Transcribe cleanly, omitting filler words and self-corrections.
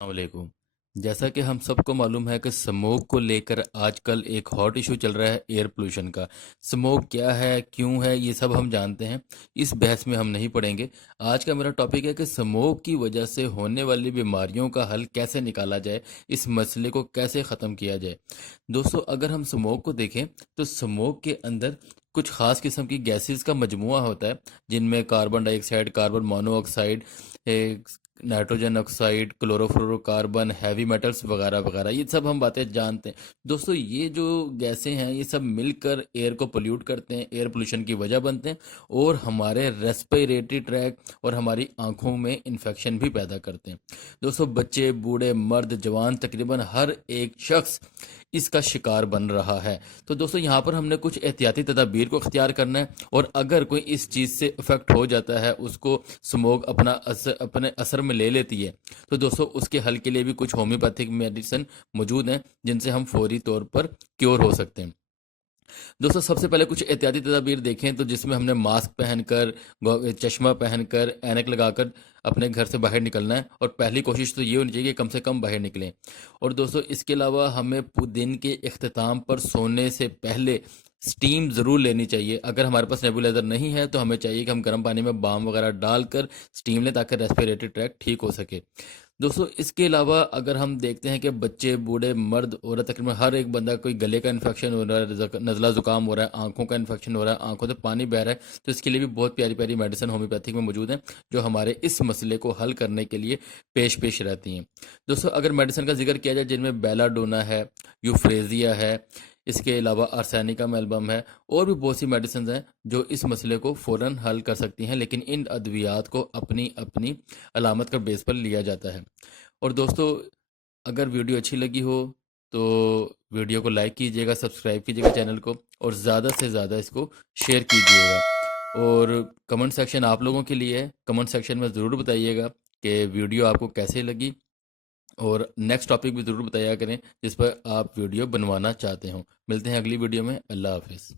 السلام علیکم۔ جیسا کہ ہم سب کو معلوم ہے کہ سموگ کو لے کر آج کل ایک ہاٹ ایشو چل رہا ہے ایئر پولوشن کا۔ سموگ کیا ہے، کیوں ہے، یہ سب ہم جانتے ہیں، اس بحث میں ہم نہیں پڑیں گے۔ آج کا میرا ٹاپک ہے کہ سموگ کی وجہ سے ہونے والی بیماریوں کا حل کیسے نکالا جائے، اس مسئلے کو کیسے ختم کیا جائے۔ دوستو، اگر ہم سموگ کو دیکھیں تو سموگ کے اندر کچھ خاص قسم کی گیسز کا مجموعہ ہوتا ہے، جن میں کاربن ڈائی oxide, carbon mono oxide, nitrogen oxide, chloro fluoro carbon, heavy metals وغیرہ وغیرہ، یہ سب ہم باتیں جانتے ہیں۔ دوستو، یہ جو گیسیں ہیں یہ سب مل کر ایئر کو پولیوٹ کرتے ہیں، ایئر پولوشن کی وجہ بنتے ہیں، اور ہمارے ریسپیریٹری ٹریک اور ہماری آنکھوں میں انفیکشن بھی پیدا کرتے ہیں۔ دوستو، بچے، بوڑھے، مرد، جوان، تقریباً ہر ایک شخص اس کا شکار بن رہا ہے۔ تو دوستو، یہاں پر ہم نے کچھ احتیاطی تدابیر کو اختیار کرنا ہے، اور اگر کوئی اس چیز سے افیکٹ ہو جاتا ہے، اس کو سموگ اپنے اثر میں لے لیتی ہے، تو دوستو اس کے حل کے لیے بھی کچھ ہومیوپیتھک میڈیسن موجود ہیں جن سے ہم فوری طور پر کیور ہو سکتے ہیں۔ دوستو، سب سے پہلے کچھ احتیاطی تدابیر دیکھیں تو جس میں ہم نے ماسک پہن کر، چشمہ پہن کر، اینک لگا کر اپنے گھر سے باہر نکلنا ہے، اور پہلی کوشش تو یہ ہونی چاہیے کہ کم سے کم باہر نکلیں۔ اور دوستو، اس کے علاوہ ہمیں دن کے اختتام پر سونے سے پہلے سٹیم ضرور لینی چاہیے۔ اگر ہمارے پاس نیبولائزر نہیں ہے تو ہمیں چاہیے کہ ہم گرم پانی میں بام وغیرہ ڈال کر سٹیم لیں تاکہ ریسپیریٹری ٹریک ٹھیک ہو سکے۔ دوستو، اس کے علاوہ اگر ہم دیکھتے ہیں کہ بچے، بوڑھے، مرد، عورت، تقریباً ہر ایک بندہ کوئی گلے کا انفیکشن ہو رہا ہے، نزلہ زکام ہو رہا ہے، آنکھوں کا انفیکشن ہو رہا ہے، آنکھوں سے پانی بہہ رہا ہے، تو اس کے لیے بھی بہت پیاری پیاری میڈیسن ہومیوپیتھک میں موجود ہیں جو ہمارے اس مسئلے کو حل کرنے کے لیے پیش رہتی ہیں۔ دوستو، اگر میڈیسن کا ذکر کیا جائے جن میں بیلا ڈونا ہے، یوفریزیا ہے، اس کے علاوہ ارسینیکا میلبم ہے، اور بھی بہت سی میڈیسنز ہیں جو اس مسئلے کو فوراً حل کر سکتی ہیں، لیکن ان ادویات کو اپنی اپنی علامت کا بیس پر لیا جاتا ہے۔ اور دوستو، اگر ویڈیو اچھی لگی ہو تو ویڈیو کو لائک کیجیے گا، سبسکرائب کیجیے گا چینل کو، اور زیادہ سے زیادہ اس کو شیئر کیجیے گا۔ اور کمنٹ سیکشن آپ لوگوں کے لیے ہے، کمنٹ سیکشن میں ضرور بتائیے گا کہ ویڈیو آپ کو کیسے لگی، اور نیکسٹ ٹاپک بھی ضرور بتایا کریں جس پر آپ ویڈیو بنوانا چاہتے ہوں۔ ملتے ہیں اگلی ویڈیو میں۔ اللہ حافظ۔